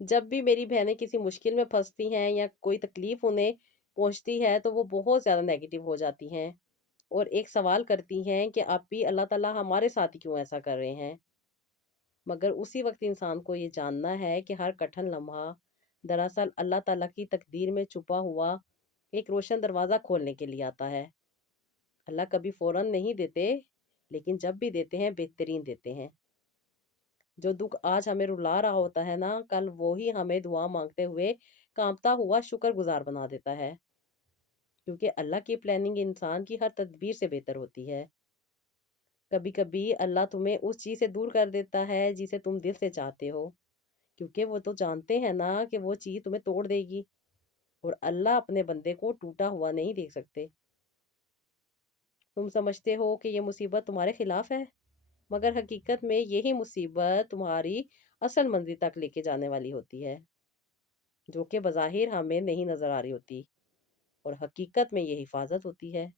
جب بھی میری بہنیں کسی مشکل میں پھنستی ہیں یا کوئی تکلیف انہیں پہنچتی ہے تو وہ بہت زیادہ نیگیٹو ہو جاتی ہیں اور ایک سوال کرتی ہیں کہ اب بھی اللہ تعالیٰ ہمارے ساتھ ہی کیوں ایسا کر رہے ہیں۔ مگر اسی وقت انسان کو یہ جاننا ہے کہ ہر کٹھن لمحہ دراصل اللہ تعالیٰ کی تقدیر میں چھپا ہوا ایک روشن دروازہ کھولنے کے لیے آتا ہے۔ اللہ کبھی فوراً نہیں دیتے، لیکن جب بھی دیتے ہیں بہترین دیتے ہیں۔ جو دکھ آج ہمیں رلا رہا ہوتا ہے نا، کل وہی ہمیں دعا مانگتے ہوئے کانپتا ہوا شکر گزار بنا دیتا ہے، کیونکہ اللہ کی پلاننگ انسان کی ہر تدبیر سے بہتر ہوتی ہے۔ کبھی کبھی اللہ تمہیں اس چیز سے دور کر دیتا ہے جسے تم دل سے چاہتے ہو، کیونکہ وہ تو جانتے ہیں نا کہ وہ چیز تمہیں توڑ دے گی، اور اللہ اپنے بندے کو ٹوٹا ہوا نہیں دیکھ سکتے۔ تم سمجھتے ہو کہ یہ مصیبت تمہارے خلاف ہے، مگر حقیقت میں یہی مصیبت تمہاری اصل منزل تک لے کے جانے والی ہوتی ہے، جو کہ بظاہر ہمیں نہیں نظر آ رہی ہوتی، اور حقیقت میں یہ حفاظت ہوتی ہے۔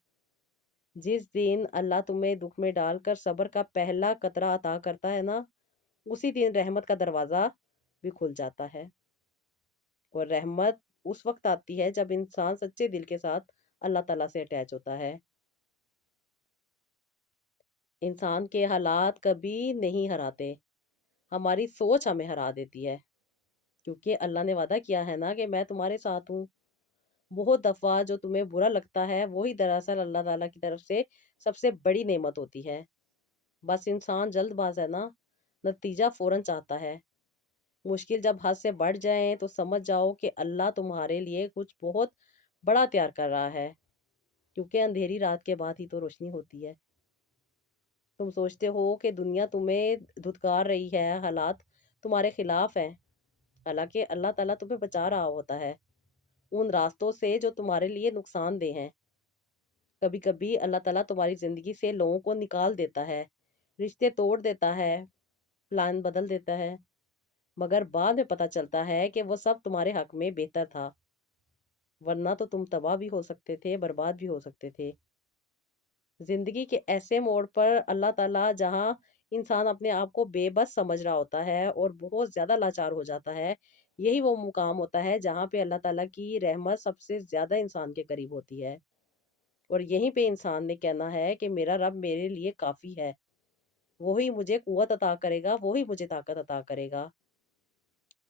جس دن اللہ تمہیں دکھ میں ڈال کر صبر کا پہلا قطرہ عطا کرتا ہے نا، اسی دن رحمت کا دروازہ بھی کھل جاتا ہے۔ اور رحمت اس وقت آتی ہے جب انسان سچے دل کے ساتھ اللہ تعالیٰ سے اٹیچ ہوتا ہے۔ انسان کے حالات کبھی نہیں ہراتے، ہماری سوچ ہمیں ہرا دیتی ہے، کیونکہ اللہ نے وعدہ کیا ہے نا کہ میں تمہارے ساتھ ہوں۔ بہت دفعہ جو تمہیں برا لگتا ہے وہی دراصل اللہ تعالیٰ کی طرف سے سب سے بڑی نعمت ہوتی ہے۔ بس انسان جلد باز ہے نا، نتیجہ فوراً چاہتا ہے۔ مشکل جب حد سے بڑھ جائیں تو سمجھ جاؤ کہ اللہ تمہارے لیے کچھ بہت بڑا تیار کر رہا ہے، کیونکہ اندھیری رات کے بعد ہی تو روشنی ہوتی ہے۔ تم سوچتے ہو کہ دنیا تمہیں دھتکار رہی ہے، حالات تمہارے خلاف ہیں، حالانکہ اللہ تعالیٰ تمہیں بچا رہا ہوتا ہے ان راستوں سے جو تمہارے لیے نقصان دہ ہیں۔ کبھی کبھی اللہ تعالیٰ تمہاری زندگی سے لوگوں کو نکال دیتا ہے، رشتے توڑ دیتا ہے، پلان بدل دیتا ہے، مگر بعد میں پتہ چلتا ہے کہ وہ سب تمہارے حق میں بہتر تھا، ورنہ تو تم تباہ بھی ہو سکتے تھے، برباد بھی ہو سکتے تھے۔ زندگی کے ایسے موڑ پر اللہ تعالیٰ جہاں انسان اپنے آپ کو بے بس سمجھ رہا ہوتا ہے اور بہت زیادہ لاچار ہو جاتا ہے، یہی وہ مقام ہوتا ہے جہاں پہ اللہ تعالیٰ کی رحمت سب سے زیادہ انسان کے قریب ہوتی ہے، اور یہیں پہ انسان نے کہنا ہے کہ میرا رب میرے لیے کافی ہے، وہی مجھے قوت عطا کرے گا، وہی مجھے طاقت عطا کرے گا۔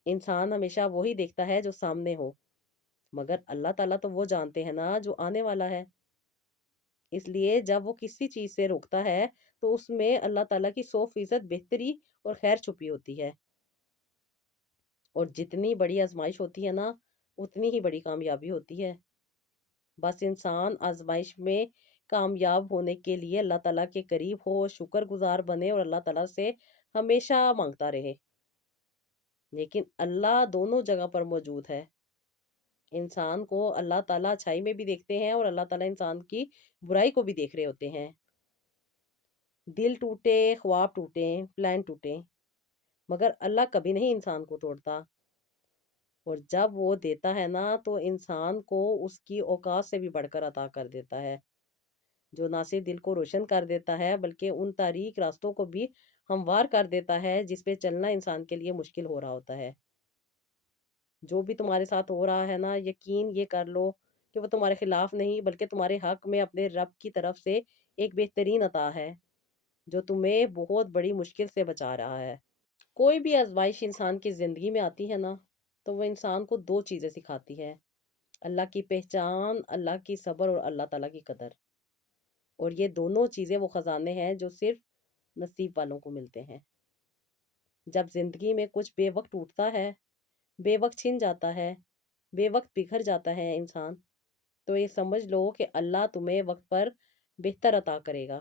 انسان ہمیشہ وہی دیکھتا ہے جو سامنے ہو، مگر اللہ تعالیٰ تو وہ جانتے ہیں نا جو آنے والا ہے۔ اس لیے جب وہ کسی چیز سے روکتا ہے تو اس میں اللہ تعالیٰ کی 100% بہتری اور خیر چھپی ہوتی ہے، اور جتنی بڑی آزمائش ہوتی ہے نا، اتنی ہی بڑی کامیابی ہوتی ہے۔ بس انسان آزمائش میں کامیاب ہونے کے لیے اللہ تعالیٰ کے قریب ہو، شکر گزار بنے اور اللہ تعالیٰ سے ہمیشہ مانگتا رہے، لیکن اللہ دونوں جگہ پر موجود ہے۔ انسان کو اللہ تعالیٰ اچھائی میں بھی دیکھتے ہیں اور اللہ تعالیٰ انسان کی برائی کو بھی دیکھ رہے ہوتے ہیں۔ دل ٹوٹے، خواب ٹوٹیں، پلان ٹوٹیں، مگر اللہ کبھی نہیں انسان کو توڑتا، اور جب وہ دیتا ہے نا تو انسان کو اس کی اوقات سے بھی بڑھ کر عطا کر دیتا ہے، جو نہ صرف دل کو روشن کر دیتا ہے بلکہ ان تاریک راستوں کو بھی ہموار کر دیتا ہے جس پہ چلنا انسان کے لیے مشکل ہو رہا ہوتا ہے۔ جو بھی تمہارے ساتھ ہو رہا ہے نا، یقین یہ کر لو کہ وہ تمہارے خلاف نہیں بلکہ تمہارے حق میں اپنے رب کی طرف سے ایک بہترین عطا ہے، جو تمہیں بہت بڑی مشکل سے بچا رہا ہے۔ کوئی بھی آزمائش انسان کی زندگی میں آتی ہے نا، تو وہ انسان کو دو چیزیں سکھاتی ہے: اللہ کی پہچان، اللہ کی صبر اور اللہ تعالیٰ کی قدر۔ اور یہ دونوں چیزیں وہ خزانے ہیں جو صرف نصیب والوں کو ملتے ہیں۔ جب زندگی میں کچھ بے وقت ٹوٹتا ہے، بے وقت چھن جاتا ہے، بے وقت بکھر جاتا ہے انسان، تو یہ سمجھ لو کہ اللہ تمہیں وقت پر بہتر عطا کرے گا۔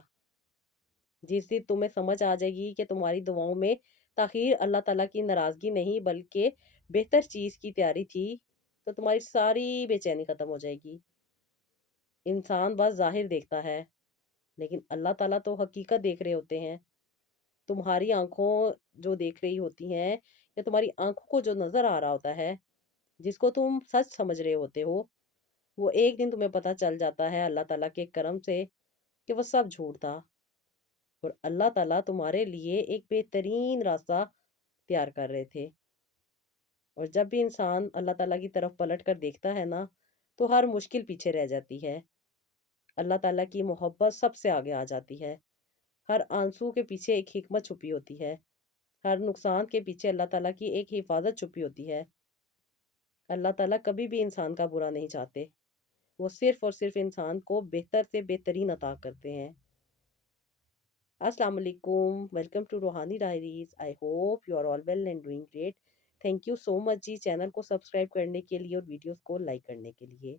جس دن تمہیں سمجھ آ جائے گی کہ تمہاری دعاؤں میں تاخیر اللہ تعالیٰ کی ناراضگی نہیں بلکہ بہتر چیز کی تیاری تھی، تو تمہاری ساری بے چینی ختم ہو جائے گی۔ انسان بس ظاہر دیکھتا ہے، لیکن اللہ تعالیٰ تو حقیقت دیکھ رہے ہوتے ہیں۔ تمہاری آنکھوں جو دیکھ رہی ہوتی ہیں، یا تمہاری آنکھوں کو جو نظر آ رہا ہوتا ہے، جس کو تم سچ سمجھ رہے ہوتے ہو، وہ ایک دن تمہیں پتہ چل جاتا ہے اللہ تعالیٰ کے کرم سے کہ وہ سب جھوٹ تھا، اور اللہ تعالیٰ تمہارے لیے ایک بہترین راستہ تیار کر رہے تھے۔ اور جب بھی انسان اللہ تعالیٰ کی طرف پلٹ کر دیکھتا ہے نا تو ہر مشکل پیچھے رہ جاتی ہے، اللہ تعالیٰ کی محبت سب سے آگے آ جاتی ہے، ہر آنسو کے پیچھے ایک حکمت چھپی ہوتی ہے، ہر نقصان کے پیچھے اللہ تعالیٰ کی ایک حفاظت چھپی ہوتی ہے۔ اللہ تعالیٰ کبھی بھی انسان کا برا نہیں چاہتے، وہ صرف اور صرف انسان کو بہتر سے بہترین عطا کرتے ہیں۔ السلام علیکم، welcome to Rohani Diaries, I hope you are all well and doing great. Thank you so much جی چینل کو سبسکرائب کرنے کے لیے اور ویڈیوز کو لائک کرنے کے لیے۔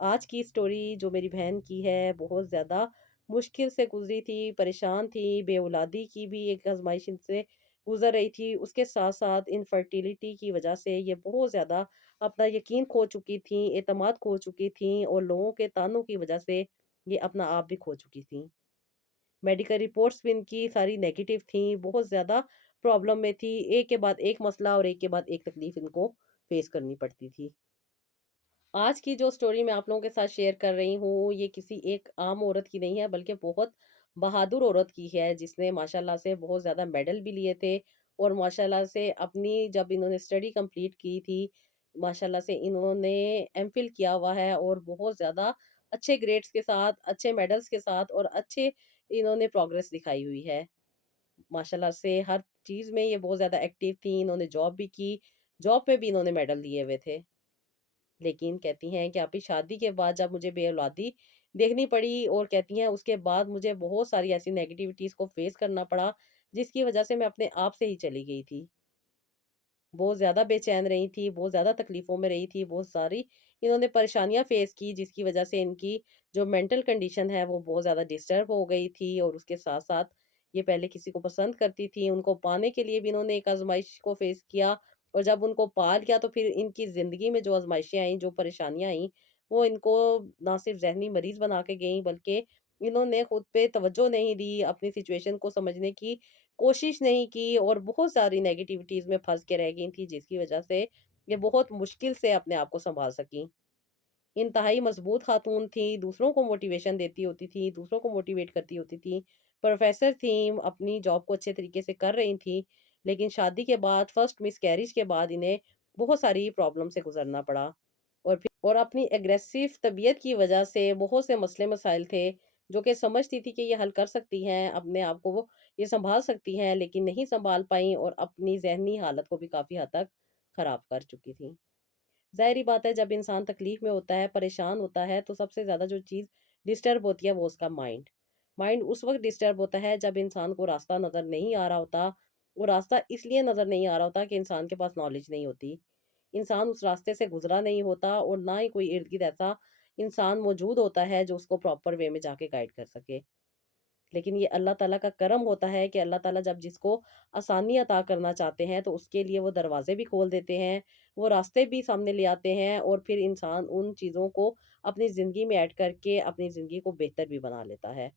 آج کی سٹوری جو میری بہن کی ہے بہت زیادہ مشکل سے گزری تھی، پریشان تھی، بے اولادی کی بھی ایک آزمائش ان سے گزر رہی تھی، اس کے ساتھ ساتھ انفرٹیلیٹی کی وجہ سے یہ بہت زیادہ اپنا یقین کھو چکی تھیں، اعتماد کھو چکی تھیں، اور لوگوں کے تانوں کی وجہ سے یہ اپنا آپ بھی کھو چکی تھیں۔ میڈیکل رپورٹس بھی ان کی ساری نیگیٹو تھیں، بہت زیادہ پرابلم میں تھی، ایک کے بعد ایک مسئلہ اور ایک کے بعد ایک تکلیف ان کو فیس کرنی پڑتی تھی۔ آج کی جو سٹوری میں آپ لوگوں کے ساتھ شیئر کر رہی ہوں یہ کسی ایک عام عورت کی نہیں ہے بلکہ بہت بہادر عورت کی ہے، جس نے ماشاءاللہ سے بہت زیادہ میڈل بھی لیے تھے، اور ماشاءاللہ سے اپنی جب انہوں نے اسٹڈی کمپلیٹ کی تھی، ماشاءاللہ سے انہوں نے ایم فل کیا ہوا ہے، اور بہت زیادہ اچھے گریڈز کے ساتھ، اچھے میڈلز کے ساتھ، اور اچھے انہوں نے پروگریس دکھائی ہوئی ہے۔ ماشاءاللہ سے ہر چیز میں یہ بہت زیادہ ایکٹیو تھی، انہوں نے جاب بھی کی، جاب میں بھی انہوں نے میڈل لیے ہوئے تھے۔ لیکن کہتی ہیں کہ آپی شادی کے بعد جب مجھے بے اولادی دیکھنی پڑی، اور کہتی ہیں اس کے بعد مجھے بہت ساری ایسی نیگیٹیوٹیز کو فیس کرنا پڑا جس کی وجہ سے میں اپنے آپ سے ہی چلی گئی تھی، بہت زیادہ بے چین رہی تھی، بہت زیادہ تکلیفوں میں رہی تھی، بہت ساری انہوں نے پریشانیاں فیس کی، جس کی وجہ سے ان کی جو مینٹل کنڈیشن ہے وہ بہت زیادہ ڈسٹرب ہو گئی تھی، اور اس کے ساتھ ساتھ یہ پہلے کسی کو پسند کرتی تھی، ان کو پانے کے لیے بھی انہوں نے ایک آزمائش کو فیس کیا، اور جب ان کو پا لیا تو پھر ان کی زندگی میں جو آزمائشیں آئیں، جو پریشانیاں آئیں، وہ ان کو نہ صرف ذہنی مریض بنا کے گئیں، بلکہ انہوں نے خود پہ توجہ نہیں دی، اپنی سچویشن کو سمجھنے کی کوشش نہیں کی، اور بہت ساری نیگیٹیوٹیز میں پھنس کے رہ گئی تھی، جس کی وجہ سے یہ بہت مشکل سے اپنے آپ کو سنبھال سکیں۔ انتہائی مضبوط خاتون تھیں، دوسروں کو موٹیویشن دیتی ہوتی تھیں، دوسروں کو موٹیویٹ کرتی ہوتی تھیں، پروفیسر تھیں، اپنی جاب کو اچھے طریقے سے کر رہی تھیں، لیکن شادی کے بعد فرسٹ مس کیریج کے بعد انہیں بہت ساری پرابلم سے گزرنا پڑا، اور اپنی اگریسو طبیعت کی وجہ سے بہت سے مسئلے مسائل تھے جو کہ سمجھتی تھی کہ یہ حل کر سکتی ہیں، اپنے آپ کو وہ یہ سنبھال سکتی ہیں، لیکن نہیں سنبھال پائیں، اور اپنی ذہنی حالت کو بھی کافی حد تک خراب کر چکی تھیں۔ ظاہری بات ہے جب انسان تکلیف میں ہوتا ہے، پریشان ہوتا ہے، تو سب سے زیادہ جو چیز ڈسٹرب ہوتی ہے وہ اس کا مائنڈ اس وقت ڈسٹرب ہوتا ہے جب انسان کو راستہ نظر نہیں آ رہا ہوتا، وہ راستہ اس لیے نظر نہیں آ رہا ہوتا کہ انسان کے پاس نالج نہیں ہوتی، انسان اس راستے سے گزرا نہیں ہوتا، اور نہ ہی کوئی ارد گرد ایسا انسان موجود ہوتا ہے جو اس کو پراپر وے میں جا کے گائیڈ کر سکے۔ لیکن یہ اللہ تعالیٰ کا کرم ہوتا ہے کہ اللہ تعالیٰ جب جس کو آسانی عطا کرنا چاہتے ہیں تو اس کے لیے وہ دروازے بھی کھول دیتے ہیں، وہ راستے بھی سامنے لے آتے ہیں، اور پھر انسان ان چیزوں کو اپنی زندگی میں ایڈ کر کے اپنی زندگی کو بہتر بھی بنا لیتا ہے۔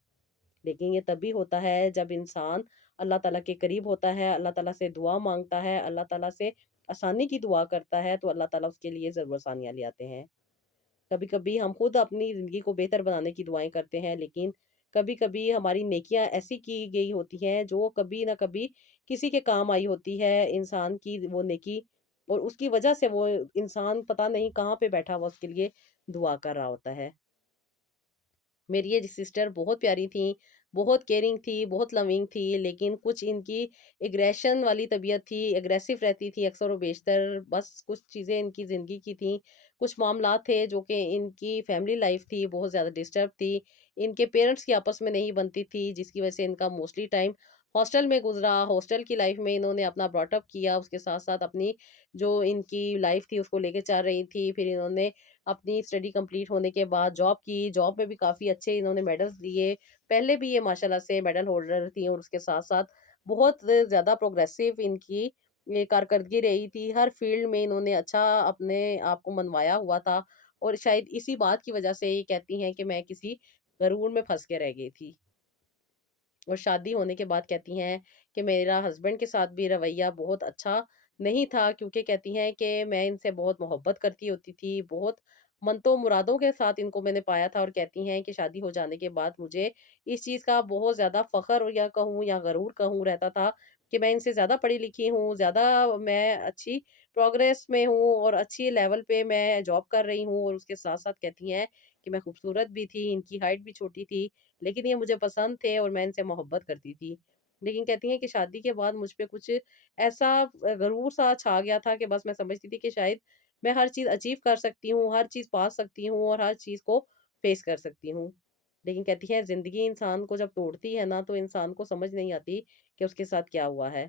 لیکن یہ تبھی ہوتا ہے جب انسان اللہ تعالیٰ کے قریب ہوتا ہے، اللہ تعالیٰ سے دعا مانگتا ہے، اللہ تعالیٰ سے آسانی کی دعا کرتا ہے، تو اللہ تعالیٰ اس کے لیے ضرور آسانیاں لے آتے ہیں۔ کبھی کبھی ہم خود اپنی زندگی کو بہتر بنانے کی دعائیں کرتے ہیں، لیکن کبھی کبھی ہماری نیکیاں ایسی کی گئی ہوتی ہیں جو کبھی نہ کبھی کسی کے کام آئی ہوتی ہے، انسان کی وہ نیکی، اور اس کی وجہ سے وہ انسان پتہ نہیں کہاں پہ بیٹھا ہوا اس کے لیے دعا کر رہا ہوتا ہے۔ میری یہ سسٹر بہت پیاری تھیں، بہت کیئرنگ تھی، بہت لونگ تھی، لیکن کچھ ان کی ایگریشن والی طبیعت تھی، ایگریسو رہتی تھی اکثر و بیشتر، بس کچھ چیزیں ان کی زندگی کی تھیں، کچھ معاملات تھے جو کہ ان کی فیملی لائف تھی بہت زیادہ ڈسٹرب تھی، ان کے پیرنٹس کی آپس میں نہیں بنتی تھی، جس کی وجہ سے ان کا موسٹلی ٹائم ہاسٹل میں گزرا، ہاسٹل کی لائف میں انہوں نے اپنا براٹ اپ کیا، اس کے ساتھ ساتھ اپنی جو ان کی لائف تھی اس کو لے کے چل رہی تھی، پھر انہوں نے اپنی اسٹڈی کمپلیٹ ہونے کے بعد جاب کی، جاب میں بھی کافی اچھے انہوں نے میڈلز لیے، پہلے بھی یہ ماشاءاللہ سے میڈل ہولڈر تھیں، اور اس کے ساتھ ساتھ بہت زیادہ پروگریسو ان کی یہ کارکردگی رہی تھی، ہر فیلڈ میں انہوں نے اچھا اپنے آپ کو منوایا ہوا تھا، اور شاید اسی بات کی وجہ سے یہ کہتی ہیں کہ میں کسی غرور میں پھنس کے رہ گئی تھی، اور شادی ہونے کے بعد کہتی ہیں کہ میرا ہسبینڈ کے ساتھ بھی رویہ بہت اچھا نہیں تھا، کیونکہ کہتی ہیں کہ میں ان سے بہت محبت کرتی ہوتی تھی، بہت منتوں مرادوں کے ساتھ ان کو میں نے پایا تھا، اور کہتی ہیں کہ شادی ہو جانے کے بعد مجھے اس چیز کا بہت زیادہ فخر یا کہوں یا غرور کہوں رہتا تھا कि मैं इनसे ज़्यादा पढ़ी लिखी हूँ, ज़्यादा मैं अच्छी प्रोग्रेस में हूँ और अच्छी लेवल पे मैं जॉब कर रही हूँ, और उसके साथ-साथ कहती हैं कि मैं खूबसूरत भी थी, इनकी हाइट भी छोटी थी, लेकिन ये मुझे पसंद थे और मैं इनसे मोहब्बत करती थी। लेकिन कहती हैं कि शादी के बाद मुझ पे कुछ ऐसा गरूर सा छा गया था कि बस मैं समझती थी कि शायद मैं हर चीज़ अचीव कर सकती हूँ, हर चीज़ पा सकती हूँ और हर चीज़ को फेस कर सकती हूँ। लेकिन कहती है ज़िंदगी इंसान को जब तोड़ती है ना, तो इंसान को समझ नहीं आती कि उसके साथ क्या हुआ है।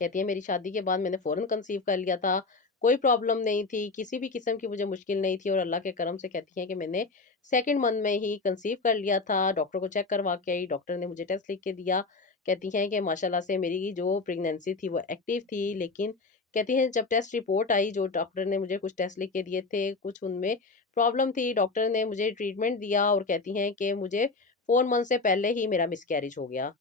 कहती है मेरी शादी के बाद मैंने फ़ौरन कंसीव कर लिया था, कोई प्रॉब्लम नहीं थी, किसी भी किस्म की मुझे मुश्किल नहीं थी, और अल्लाह के करम से कहती हैं कि मैंने सेकंड मंथ में ही कंसीव कर लिया था। डॉक्टर को चेक करवा के आई, डॉक्टर ने मुझे टेस्ट लिख के दिया। कहती हैं कि माशाल्लाह से मेरी जो प्रेगनेंसी थी वो एक्टिव थी, लेकिन कहती हैं जब टेस्ट रिपोर्ट आई, जो डॉक्टर ने मुझे कुछ टेस्ट लिख के दिए थे, कुछ उनमें प्रॉब्लम थी। डॉक्टर ने मुझे ट्रीटमेंट दिया और कहती हैं कि मुझे 4 मंथ से पहले ही मेरा मिसकैरेज हो गया।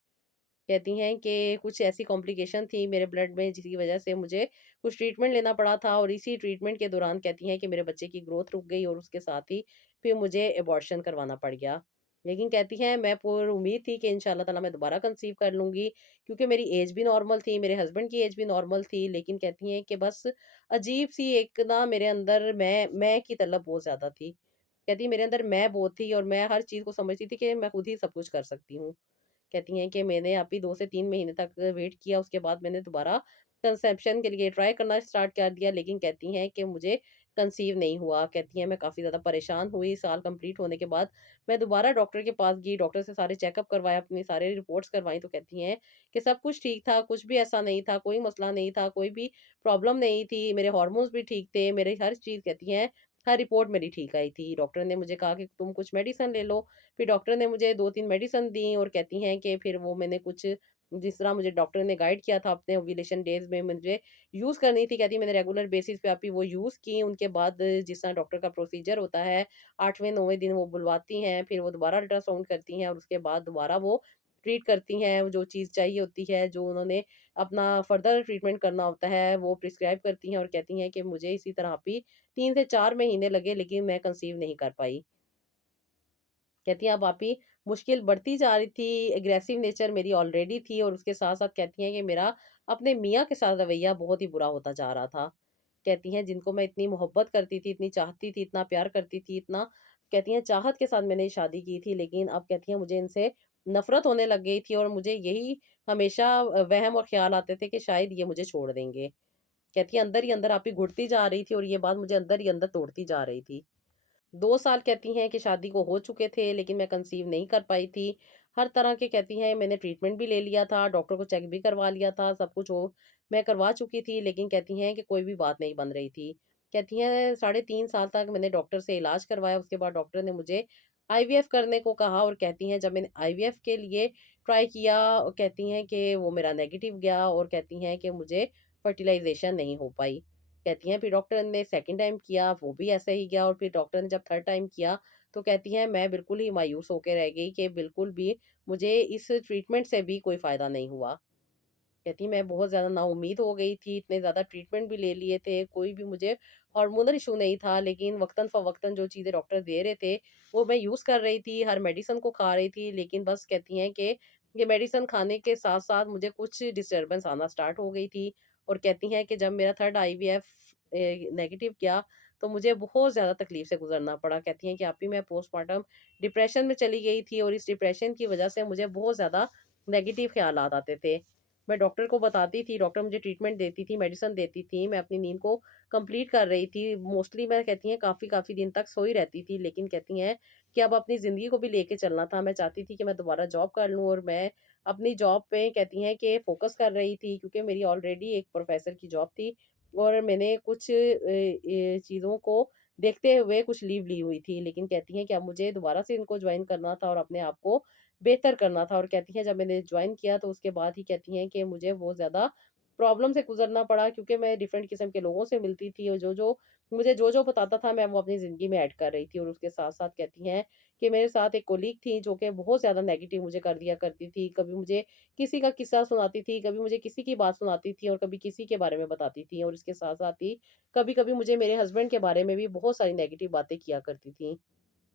कहती हैं कि कुछ ऐसी कॉम्प्लिकेशन थी मेरे ब्लड में जिसकी वजह से मुझे कुछ ट्रीटमेंट लेना पड़ा था, और इसी ट्रीटमेंट के दौरान कहती हैं कि मेरे बच्चे की ग्रोथ रुक गई और उसके साथ ही फिर मुझे एबॉर्शन करवाना पड़ गया। लेकिन कहती हैं मैं पूरी उम्मीद थी कि इंशाल्लाह ताला मैं दोबारा कंसीव कर लूँगी, क्योंकि मेरी एज भी नॉर्मल थी, मेरे हस्बैंड की एज भी नॉर्मल थी। लेकिन कहती हैं कि बस अजीब-सी एक ना मेरे अंदर मैं की तलब बहुत ज़्यादा थी। कहती है मेरे अंदर मैं बहुत थी और मैं हर चीज़ को समझती थी कि मैं खुद ही सब कुछ कर सकती हूँ। कहती हैं कि मैंने अभी 2 से 3 महीने तक वेट किया, उसके बाद मैंने दोबारा कंसेप्शन के लिए ट्राई करना स्टार्ट कर दिया, लेकिन कहती हैं कि मुझे कंसीव नहीं हुआ। कहती हैं मैं काफ़ी ज़्यादा परेशान हुई, साल कंप्लीट होने के बाद मैं दोबारा डॉक्टर के पास गई, डॉक्टर से सारे चेकअप करवाए, अपनी सारी रिपोर्ट्स करवाई, तो कहती हैं कि सब कुछ ठीक था, कुछ भी ऐसा नहीं था, कोई मसला नहीं था, कोई भी प्रॉब्लम नहीं थी, मेरे हार्मोन्स भी ठीक थे, मेरी हर चीज़ कहती हैं, हर रिपोर्ट मेरी ठीक आई थी। डॉक्टर ने मुझे कहा कि तुम कुछ मेडिसिन ले लो, फिर डॉक्टर ने मुझे 2-3 मेडिसिन दी, और कहती हैं कि फिर वो मैंने कुछ जिस तरह मुझे डॉक्टर ने गाइड किया था अपने ओव्यूलेशन डेज़ में मुझे यूज़ करनी थी, कहती मैंने रेगुलर बेसिस पे अभी वो यूज़ की। उनके बाद जिस तरह डॉक्टर का प्रोसीजर होता है, 8वें 9वें दिन वो बुलवाती हैं, फिर वो दोबारा अल्ट्रासाउंड करती हैं और उसके बाद दोबारा वो ट्रीट करती हैं, वो जो चीज़ चाहिए होती है, जो उन्होंने अपना फर्दर ट्रीटमेंट करना होता है, वो प्रिस्क्राइब करती हैं, और कहती हैं कि मुझे इसी तरह अभी 3 से 4 महीने लगे, लेकिन मैं कंसीव नहीं कर पाई। कहती हैं अब वाक़ई मुश्किल बढ़ती जा रही थी, एग्रेसिव नेचर मेरी ऑलरेडी थी, और उसके साथ-साथ कहती हैं कि मेरा अपने मियाँ के साथ रवैया बहुत ही बुरा होता जा रहा था। कहती हैं जिनको मैं इतनी मोहब्बत करती थी, इतनी चाहती थी, इतना प्यार करती थी, इतना कहती हैं चाहत के साथ मैंने शादी की थी, लेकिन अब कहती हैं मुझे इनसे नफ़रत होने लग गई थी, और मुझे यही हमेशा वहम और ख़्याल आते थे कि शायद ये मुझे छोड़ देंगे। कहती हैं अंदर ही अंदर आप ही घुटती जा रही थी, और ये बात मुझे अंदर ही अंदर तोड़ती जा रही थी। 2 साल कहती हैं कि शादी को हो चुके थे, लेकिन मैं कंसीव नहीं कर पाई थी। हर तरह के कहती हैं मैंने ट्रीटमेंट भी ले लिया था, डॉक्टर को चेक भी करवा लिया था, सब कुछ हो मैं करवा चुकी थी, लेकिन कहती हैं कि कोई भी बात नहीं बन रही थी। कहती हैं साढ़े 3 साल तक मैंने डॉक्टर से इलाज करवाया, उसके बाद डॉक्टर ने मुझे आईवीएफ करने को कहा, और कहती हैं जब मैंने आईवीएफ के लिए ट्राई किया, कहती हैं कि वो मेरा नेगेटिव गया, और कहती हैं कि मुझे फर्टिलाइज़ेशन नहीं हो पाई। कहती हैं फिर डॉक्टर ने सेकंड टाइम किया, वो भी ऐसा ही गया, और फिर डॉक्टर ने जब थर्ड टाइम किया, तो कहती हैं मैं बिल्कुल ही मायूस होके रह गई कि बिल्कुल भी मुझे इस ट्रीटमेंट से भी कोई फ़ायदा नहीं हुआ। कहती मैं बहुत ज़्यादा नाउम्मीद हो गई थी, इतने ज़्यादा ट्रीटमेंट भी ले लिए थे, कोई भी मुझे हार्मोनल इश्यू नहीं था, लेकिन वक़्तन-फ़वक़्तन जो चीज़ें डॉक्टर दे रहे थे, वो मैं यूज़ कर रही थी, हर मेडिसिन को खा रही थी, लेकिन बस कहती हैं कि ये मेडिसिन खाने के साथ-साथ मुझे कुछ डिस्टर्बेंस आना स्टार्ट हो गई थी, और कहती हैं कि जब मेरा थर्ड आईवीएफ नेगेटिव गया, तो मुझे बहुत ज़्यादा तकलीफ़ से गुज़रना पड़ा। कहती हैं कि आप ही मैं पोस्टमार्टम डिप्रेशन में चली गई थी, और इस डिप्रेशन की वज़ह से मुझे बहुत ज़्यादा नेगेटिव ख़्यालात आते थे। मैं डॉक्टर को बताती थी, डॉक्टर मुझे ट्रीटमेंट देती थी, मेडिसिन देती थी, मैं अपनी नींद को कंप्लीट कर रही थी। मोस्टली मैं कहती हैं काफ़ी दिन तक सोई रहती थी, लेकिन कहती हैं कि अब अपनी ज़िंदगी को भी लेके चलना था। मैं चाहती थी कि मैं दोबारा जॉब कर लूँ, और मैं अपनी जॉब पे कहती हैं कि फ़ोकस कर रही थी, क्योंकि मेरी ऑलरेडी एक प्रोफ़ेसर की जॉब थी, और मैंने कुछ चीज़ों को देखते हुए कुछ लीव ली हुई थी। लेकिन कहती हैं कि अब मुझे दोबारा से इनको जॉइन करना था और अपने आप को बेहतर करना था, और कहती हैं जब मैंने जॉइन किया, तो उसके बाद ही कहती हैं कि मुझे बहुत ज़्यादा प्रॉब्लम से गुज़रना पड़ा, क्योंकि मैं डिफरेंट किस्म के लोगों से मिलती थी, और जो-जो बताता था मैं वो अपनी ज़िंदगी में ऐड कर रही थी, और उसके साथ-साथ कहती हैं कि मेरे साथ एक कलीग थी जो कि बहुत ज़्यादा नेगेटिव मुझे कर दिया करती थी। कभी मुझे किसी का किस्सा सुनाती थी, कभी मुझे किसी की बात सुनाती थी, और कभी किसी के बारे में बताती थी, और इसके साथ-साथ ही कभी-कभी मुझे मेरे हस्बैंड के बारे में भी बहुत सारी नेगेटिव बातें किया करती थी।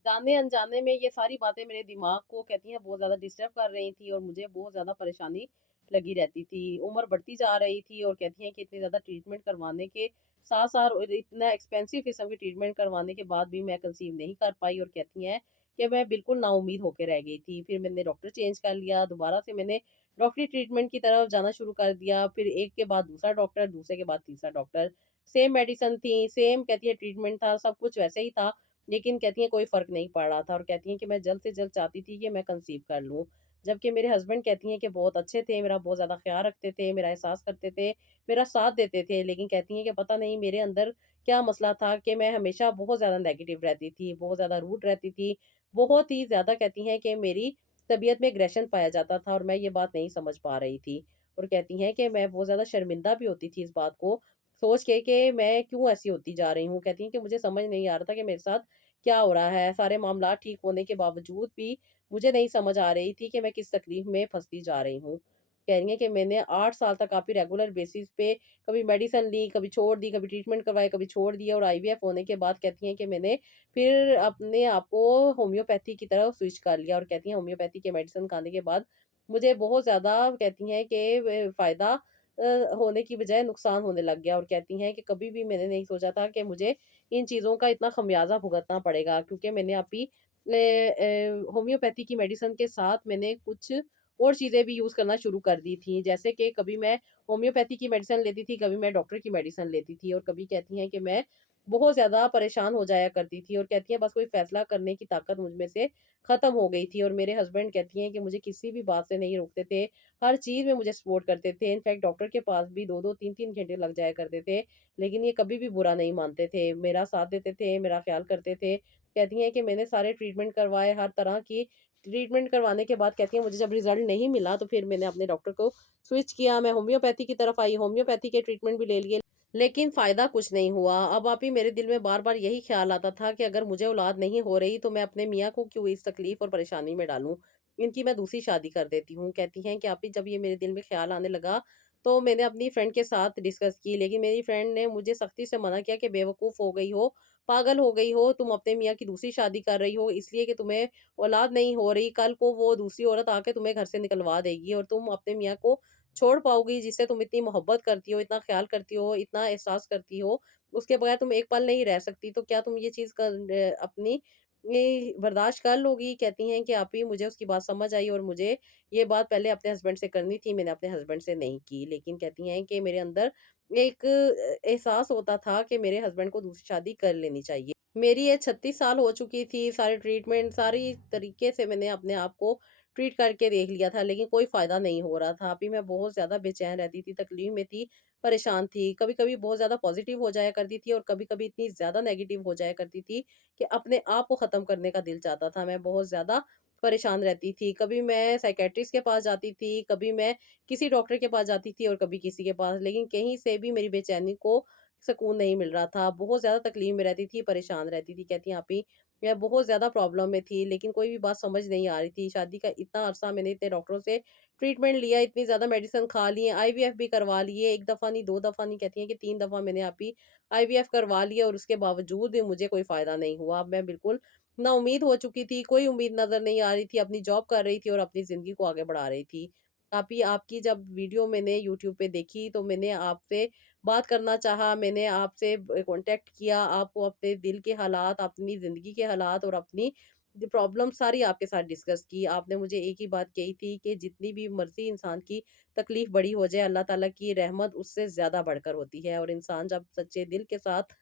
जाने-अनजाने में ये सारी बातें मेरे दिमाग को कहती हैं बहुत ज़्यादा डिस्टर्ब कर रही थी, और मुझे बहुत ज़्यादा परेशानी लगी रहती थी। उम्र बढ़ती जा रही थी और कहती हैं कि इतनी ज़्यादा ट्रीटमेंट करवाने के साथ-साथ और इतना एक्सपेंसिव किस्म की ट्रीटमेंट करवाने के बाद भी मैं कंसीव नहीं कर पाई, और कहती हैं कि मैं बिल्कुल नाउम्मीद होके रह गई थी। फिर मैंने डॉक्टर चेंज कर लिया, दोबारा से मैंने डॉक्टरी ट्रीटमेंट की तरफ जाना शुरू कर दिया। फिर एक के बाद दूसरा डॉक्टर, दूसरे के बाद तीसरा डॉक्टर। सेम मेडिसिन थी, सेम कहती है ट्रीटमेंट था, सब कुछ वैसे ही था, लेकिन कहती हैं कोई फ़र्क नहीं पड़ रहा था, और कहती हैं कि मैं जल्द से जल्द चाहती थी कि मैं कंसीव कर लूँ। जबकि मेरे हस्बैंड कहती हैं कि बहुत अच्छे थे, मेरा बहुत ज़्यादा ख़्याल रखते थे, मेरा एहसास करते थे, मेरा साथ देते थे। लेकिन कहती हैं कि पता नहीं मेरे अंदर क्या मसला था कि मैं हमेशा बहुत ज़्यादा नेगेटिव रहती थी, बहुत ज़्यादा रूड रहती थी। बहुत ही ज़्यादा कहती हैं कि मेरी तबीयत में एग्रेशन पाया जाता था, और मैं ये बात नहीं समझ पा रही थी। और कहती हैं कि मैं बहुत ज़्यादा शर्मिंदा भी होती थी इस बात को सोच के कि मैं क्यों ऐसी होती जा रही हूँ। कहती हैं कि मुझे समझ नहीं आ रहा था कि मेरे साथ क्या हो रहा है? सारे मामलात ठीक होने के बावजूद भी मुझे नहीं समझ आ रही थी कि मैं किस तकलीफ़ में फँसती जा रही हूँ। कह रही हैं कि मैंने 8 साल तक काफ़ी रेगुलर बेसिस पे कभी मेडिसिन ली, कभी छोड़ दी, कभी ट्रीटमेंट करवाए, कभी छोड़ दिया, और आईवीएफ होने के बाद कहती हैं कि मैंने फिर अपने आप को होम्योपैथी की तरफ स्विच कर लिया, और कहती हैं होम्योपैथी के मेडिसिन खाने के बाद मुझे बहुत ज़्यादा कहती हैं कि फ़ायदा होने की बजाय नुकसान होने लग गया, और कहती हैं कि कभी भी मैंने नहीं सोचा था कि मुझे इन चीज़ों का इतना खमियाज़ा भुगतना पड़ेगा, क्योंकि मैंने अभी होम्योपैथी की मेडिसिन के साथ मैंने कुछ और चीज़ें भी यूज़ करना शुरू कर दी थी। जैसे कि कभी मैं होम्योपैथी की मेडिसिन लेती थी, कभी मैं डॉक्टर की मेडिसिन लेती थी, और कभी कहती हैं कि मैं बहुत ज़्यादा परेशान हो जाया करती थी, और कहती हैं बस कोई फ़ैसला करने की ताकत मुझ में से ख़त्म हो गई थी। और मेरे हस्बैंड कहती हैं कि मुझे किसी भी बात से नहीं रोकते थे, हर चीज़ में मुझे सपोर्ट करते थे। इनफैक्ट डॉक्टर के पास भी 2-2 3-3 घंटे लग जाया करते थे, लेकिन ये कभी भी बुरा नहीं मानते थे। मेरा साथ देते थे, मेरा ख़्याल करते थे। कहती हैं कि मैंने सारे ट्रीटमेंट करवाए, हर तरह की ट्रीटमेंट करवाने के बाद कहती हैं मुझे जब रिज़ल्ट नहीं मिला, तो फिर मैंने अपने डॉक्टर को स्विच किया, मैं होम्योपैथी की तरफ आई, होम्योपैथी के ट्रीटमेंट भी ले लिए, लेकिन फ़ायदा कुछ नहीं हुआ। अब आप ही मेरे दिल में बार-बार यही ख़्याल आता था कि अगर मुझे औलाद नहीं हो रही, तो मैं अपने मियाँ को क्यों इस तकलीफ़ और परेशानी में डालूँ? इनकी मैं दूसरी शादी कर देती हूँ। कहती हैं कि आप ही जब ये मेरे दिल में ख़्याल आने लगा, तो मैंने अपनी फ्रेंड के साथ डिस्कस की, लेकिन मेरी फ्रेंड ने मुझे सख्ती से मना किया कि बेवकूफ़ हो गई हो, पागल हो गई हो, तुम अपने मियाँ की दूसरी शादी कर रही हो इसलिए कि तुम्हें औलाद नहीं हो रही, कल को वो दूसरी औरत आके तुम्हें घर से निकलवा देगी, और तुम अपने मियाँ को छोड़ पाओगी जिससे तुम इतनी मोहब्बत करती हो, इतना ख़्याल करती हो, इतना एहसास करती हो, उसके बगैर तुम एक पल नहीं रह सकती, तो क्या तुम ये चीज़ अपनी ये बर्दाश्त कर लोगी? कहती हैं कि आप ही मुझे उसकी बात समझ आई, और मुझे ये बात पहले अपने हस्बैंड से करनी थी, मैंने अपने हस्बैंड से नहीं की। लेकिन कहती हैं कि मेरे अंदर एक एहसास होता था कि मेरे हस्बैंड को दूसरी शादी कर लेनी चाहिए। मेरी एज 36 साल हो चुकी थी, सारे ट्रीटमेंट सारी तरीके से मैंने अपने आप को ट्रीट करके देख लिया था, लेकिन कोई फ़ायदा नहीं हो रहा था। अभी मैं बहुत ज़्यादा बेचैन रहती थी, तकलीफ़ में थी, परेशान थी। कभी-कभी बहुत ज़्यादा पॉज़िटिव हो जाया करती थी, और कभी-कभी इतनी ज़्यादा नेगेटिव हो जाया करती थी कि अपने आप को ख़त्म करने का दिल चाहता था। मैं बहुत ज़्यादा परेशान रहती थी। कभी मैं साइकियाट्रिस्ट के पास जाती थी, कभी मैं किसी डॉक्टर के पास जाती थी, और कभी किसी के पास, लेकिन कहीं से भी मेरी बेचैनी को सुकून नहीं मिल रहा था। बहुत ज़्यादा तकलीफ़ में रहती थी, परेशान रहती थी। कहती हैं, "आप ही मैं बहुत ज़्यादा प्रॉब्लम में थी, लेकिन कोई भी बात समझ नहीं आ रही थी। शादी का इतना अरसा मैंने इतने डॉक्टरों से ट्रीटमेंट लिया, इतनी ज़्यादा मेडिसिन खा ली है, आईवीएफ भी करवा लिए, 1 दफ़ा नहीं, 2 दफ़ा नहीं, कहती हैं कि 3 दफ़ा मैंने आप ही आईवीएफ करवा लिया, और उसके बावजूद भी मुझे कोई फ़ायदा नहीं हुआ। अब मैं बिल्कुल नाउम्मीद हो चुकी थी, कोई उम्मीद नज़र नहीं आ रही थी, अपनी जॉब कर रही थी और अपनी ज़िंदगी को आगे बढ़ा रही थी। आप ही आपकी जब वीडियो मैंने यूट्यूब पे देखी, तो मैंने आपसे बात करना चाहा, मैंने आपसे कॉन्टैक्ट किया, आपको अपने दिल के हालात, अपनी ज़िंदगी के हालात और अपनी जो प्रॉब्लम सारी आपके साथ डिस्कस की। आपने मुझे एक ही बात कही थी कि जितनी भी मर्ज़ी इंसान की तकलीफ़ बड़ी हो जाए, अल्लाह ताला की रहमत उससे ज़्यादा बढ़कर होती है, और इंसान जब सच्चे दिल के साथ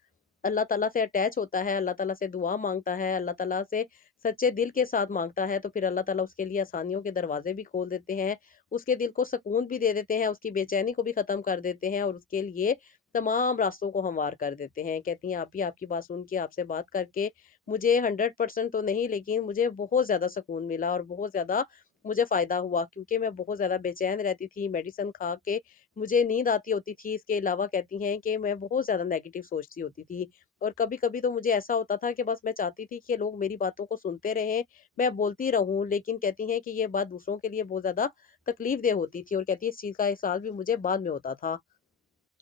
अल्लाह ताला से अटैच होता है, अल्लाह ताला से दुआ माँगता है, अल्लाह ताला से सच्चे दिल के साथ माँगता है, तो फिर अल्लाह ताला उसके लिए आसानियों के दरवाज़े भी खोल देते हैं, उसके दिल को सुकून भी दे देते हैं, उसकी बेचैनी को भी ख़त्म कर देते हैं, और उसके लिए तमाम रास्तों को हमवार कर देते हैं। कहती हैं, आप ही आपकी बात सुन के, आपसे बात करके मुझे 100% तो नहीं, लेकिन मुझे बहुत ज़्यादा सुकून मिला, और बहुत ज़्यादा मुझे फ़ायदा हुआ, क्योंकि मैं बहुत ज़्यादा बेचैन रहती थी, मेडिसिन खा के मुझे नींद आती होती थी। इसके अलावा कहती हैं कि मैं बहुत ज़्यादा नेगेटिव सोचती होती थी, और कभी-कभी तो मुझे ऐसा होता था कि बस मैं चाहती थी कि लोग मेरी बातों को सुनते रहें, मैं बोलती रहूँ, लेकिन कहती हैं कि ये बात दूसरों के लिए बहुत ज़्यादा तकलीफ़देह होती थी, और कहती है इस चीज़ का एहसास भी मुझे बाद में होता था।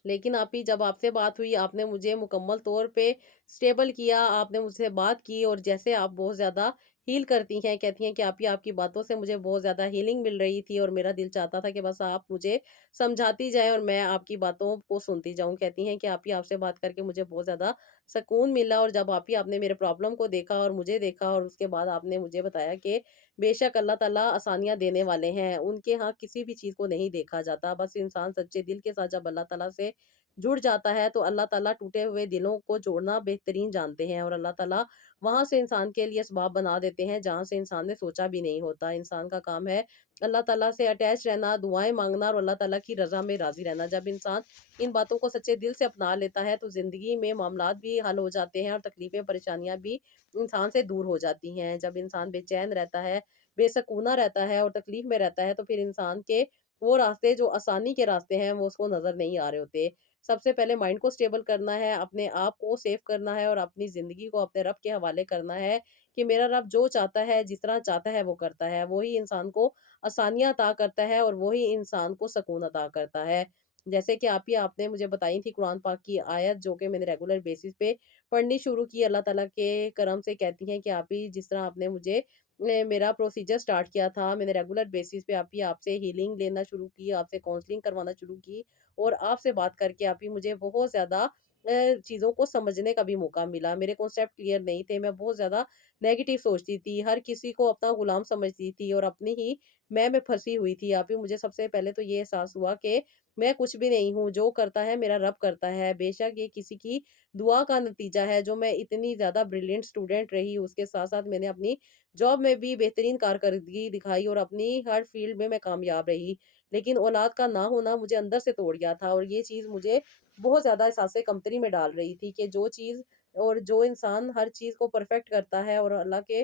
लेकिन आप ही जब आपसे बात हुई, आपने मुझे मुकम्मल तौर पे स्टेबल किया, आपने मुझसे बात की, और जैसे आप बहुत ज़्यादा हील करती हैं, कहती हैं कि आप ही आपकी बातों से मुझे बहुत ज़्यादा हीलिंग मिल रही थी और मेरा दिल चाहता था कि बस आप मुझे समझाती जाएँ और मैं आपकी बातों को सुनती जाऊँ। कहती हैं कि आप ही आपसे बात करके मुझे बहुत ज़्यादा सुकून मिला और जब आप ही आपने मेरे प्रॉब्लम को देखा और मुझे देखा और उसके बाद आपने मुझे बताया कि बेशक अल्लाह ताला आसानियाँ देने वाले हैं। उनके यहाँ किसी भी चीज़ को नहीं देखा जाता। बस इंसान सच्चे दिल के साथ जब अल्लाह ताला से जुड़ जाता है तो अल्लाह ताला टूटे हुए दिलों को जोड़ना बेहतरीन जानते हैं और अल्लाह ताला वहाँ से इंसान के लिए असबाब बना देते हैं जहाँ से इंसान ने सोचा भी नहीं होता। इंसान का काम है अल्लाह ताला से अटैच रहना, दुआएँ माँगना और अल्लाह ताला की रज़ा में राज़ी रहना। जब इंसान इन बातों को सच्चे दिल से अपना लेता है तो ज़िंदगी में मामलात भी हल हो जाते हैं और तकलीफ़ें, परेशानियाँ भी इंसान से दूर हो जाती हैं। जब इंसान बेचैन रहता है, बेसकूना रहता है और तकलीफ़ में रहता है तो फिर इंसान के वो रास्ते जो आसानी के रास्ते हैं वो उसको नज़र नहीं आ रहे होते। सबसे पहले माइंड को स्टेबल करना है, अपने आप को सेव करना है और अपनी ज़िंदगी को अपने रब के हवाले करना है कि मेरा रब जो चाहता है, जिस तरह चाहता है वो करता है। वो ही इंसान को आसानियाँ अता करता है और वो ही इंसान को सुकून अता करता है। जैसे कि आप ही आपने मुझे बताई थी कुरान पाक की आयत जो कि मैंने रेगुलर बेसिस पे पढ़नी शुरू की। अल्लाह ताला के करम से कहती हैं कि आप ही जिस तरह आपने मुझे मेरा प्रोसीजर स्टार्ट किया था, मैंने रेगुलर बेसिस पे आप ही आपसे हीलिंग लेना शुरू की, आपसे काउंसलिंग करवाना शुरू की और आपसे बात करके आप ही मुझे बहुत ज़्यादा चीज़ों को समझने का भी मौका मिला। मेरे कॉन्सेप्ट क्लियर नहीं थे, मैं बहुत ज़्यादा नेगेटिव सोचती थी, हर किसी को अपना गुलाम समझती थी और अपनी ही मैं फँसी हुई थी। आप ही मुझे सबसे पहले तो ये एहसास हुआ कि मैं कुछ भी नहीं हूँ, जो करता है मेरा रब करता है। बेशक ये किसी की दुआ का नतीजा है, जो मैं इतनी ज़्यादा ब्रिलियंट स्टूडेंट रही, उसके साथ-साथ मैंने अपनी जॉब में भी बेहतरीन कारकर्दगी दिखाई और अपनी हर फील्ड में मैं कामयाब रही। लेकिन औलाद का ना होना मुझे अंदर से तोड़ गया था और ये चीज़ मुझे बहुत ज़्यादा एहसास-ए कमतरी में डाल रही थी कि जो चीज़ और जो इंसान हर चीज़ को परफेक्ट करता है और अल्लाह के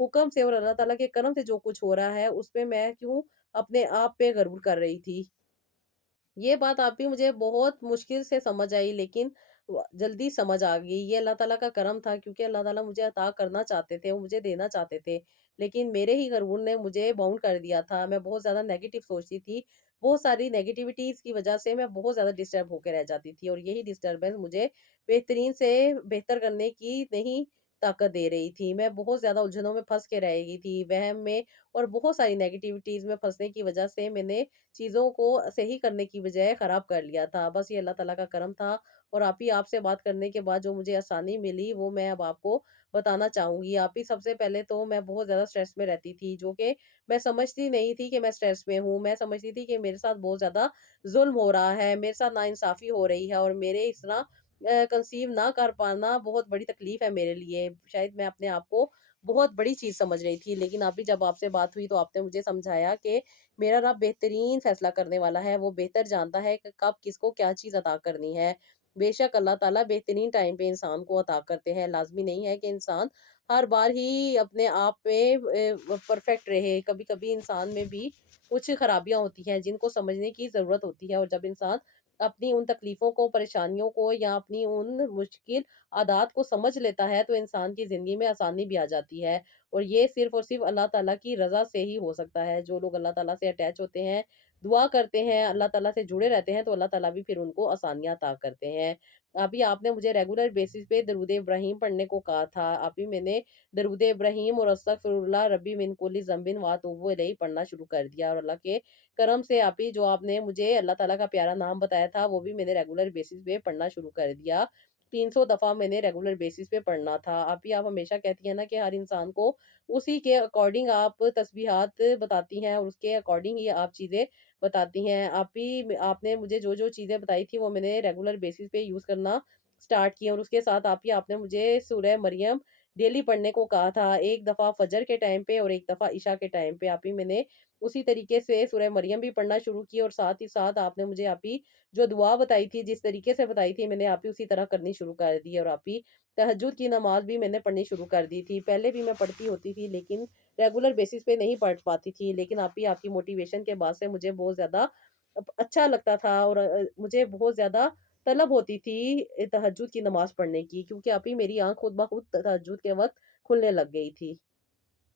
हुक्म से और अल्लाह ताला के करम से जो कुछ हो रहा है, उसमें मैं क्यों अपने आप पे गरूर कर रही थी। ये बात आप भी मुझे बहुत मुश्किल से समझ आई लेकिन जल्दी समझ आ गई। ये अल्लाह ताला का करम था क्योंकि अल्लाह ताला मुझे अता करना चाहते थे, वो मुझे देना चाहते थे। लेकिन मेरे ही गरूर ने मुझे बाउंड कर दिया था। मैं बहुत ज़्यादा नेगेटिव सोचती थी। बहुत सारी नेगेटिविटीज़ की वज़ह से मैं बहुत ज़्यादा डिस्टर्ब होके रह जाती थी और यही डिस्टर्बेंस मुझे बेहतरीन से बेहतर करने की नहीं ताकत दे रही थी। मैं बहुत ज़्यादा उलझनों में फँस के रह गई थी, वहम में और बहुत सारी नेगेटिविटीज़ में फँसने की वज़ह से मैंने चीज़ों को सही करने की बजाय ख़राब कर लिया था। बस ये अल्लाह ताला का करम था और आप ही आपसे बात करने के बाद जो मुझे आसानी मिली वो मैं अब आपको बताना चाहूँगी। आप ही सबसे पहले तो मैं बहुत ज़्यादा स्ट्रेस में रहती थी जो कि मैं समझती नहीं थी कि मैं स्ट्रेस में हूँ। मैं समझती थी कि मेरे साथ बहुत ज़्यादा ज़ुल्म हो रहा है, मेरे साथ नाइंसाफ़ी हो रही है और मेरे इस तरह कंसीव ना कर पाना बहुत बड़ी तकलीफ़ है मेरे लिए। शायद मैं अपने आप को बहुत बड़ी चीज़ समझ रही थी। लेकिन अभी जब आपसे बात हुई तो आपने मुझे समझाया कि मेरा रब बेहतरीन फ़ैसला करने वाला है, वो बेहतर जानता है कि कब किसको क्या चीज़ अता करनी है। बेशक अल्लाह ताला बेहतरीन टाइम पे इंसान को अता करते हैं, लाज़मी नहीं है कि इंसान हर बार ही अपने आप पे परफ़ेक्ट रहे। कभी-कभी इंसान में भी कुछ ख़राबियाँ होती हैं, जिनको समझने की ज़रूरत होती है और जब इंसान अपनी उन तकलीफ़ों को, परेशानियों को या अपनी उन मुश्किल आदात को समझ लेता है, तो इंसान की ज़िंदगी में आसानी भी आ जाती है। और ये सिर्फ़ और सिर्फ़ अल्लाह ताला की रज़ा से ही हो सकता है। जो लोग अल्लाह ताला से अटैच होते हैं, दुआ करते हैं, अल्लाह ताला से जुड़े रहते हैं, तो अल्लाह ताला भी फिर उनको आसानियाँ अता करते हैं। अभी आपने मुझे रेगुलर बेसिस पे दरूद इब्राहीम पढ़ने को कहा था। अभी मैंने दरूद इब्राहीम और अस्तगफिरुल्लाह रब्बी मिन कुल्ली ज़ंबिन व अतूबु इलैही पढ़ना शुरू कर दिया और अल्लाह के करम से आप ही जो आपने मुझे अल्लाह ताला का प्यारा नाम बताया था, वो भी मैंने रेगुलर बेसिस पे पढ़ना शुरू कर दिया। 300 दफ़ा मैंने रेगुलर बेसिस पे पढ़ना था। आप ही आप हमेशा कहती हैं ना कि हर इंसान को उसी के अकॉर्डिंग आप तस्बीहात बताती हैं और उसके अकॉर्डिंग ही आप चीज़ें बताती हैं। आप ही आपने मुझे जो-जो चीज़ें बताई थी वो मैंने रेगुलर बेसिस पे यूज़ करना स्टार्ट की और उसके साथ आप ही आपने मुझे सूरह मरियम डेली पढ़ने को कहा था। एक दफ़ा फजर के टाइम पे और एक दफ़ा इशा के टाइम पे। आप ही मैंने उसी तरीके से सूरह मरियम भी पढ़ना शुरू की और साथ ही साथ आपने मुझे आप ही जो दुआ बताई थी, जिस तरीके से बताई थी मैंने आप ही उसी तरह करनी शुरू कर दी और आप ही तहज्जुद की नमाज़ भी मैंने पढ़नी शुरू कर दी थी। पहले भी मैं पढ़ती होती थी लेकिन रेगुलर बेसिस पे नहीं पढ़ पाती थी। लेकिन आप ही आपकी मोटिवेशन के बाद से मुझे बहुत ज़्यादा अच्छा लगता था और मुझे बहुत ज़्यादा तलब होती थी तहज्जुद की नमाज़ पढ़ने की क्योंकि आप ही मेरी आँख खुद ब खुद तहज्जुद के वक़्त खुलने लग गई थी।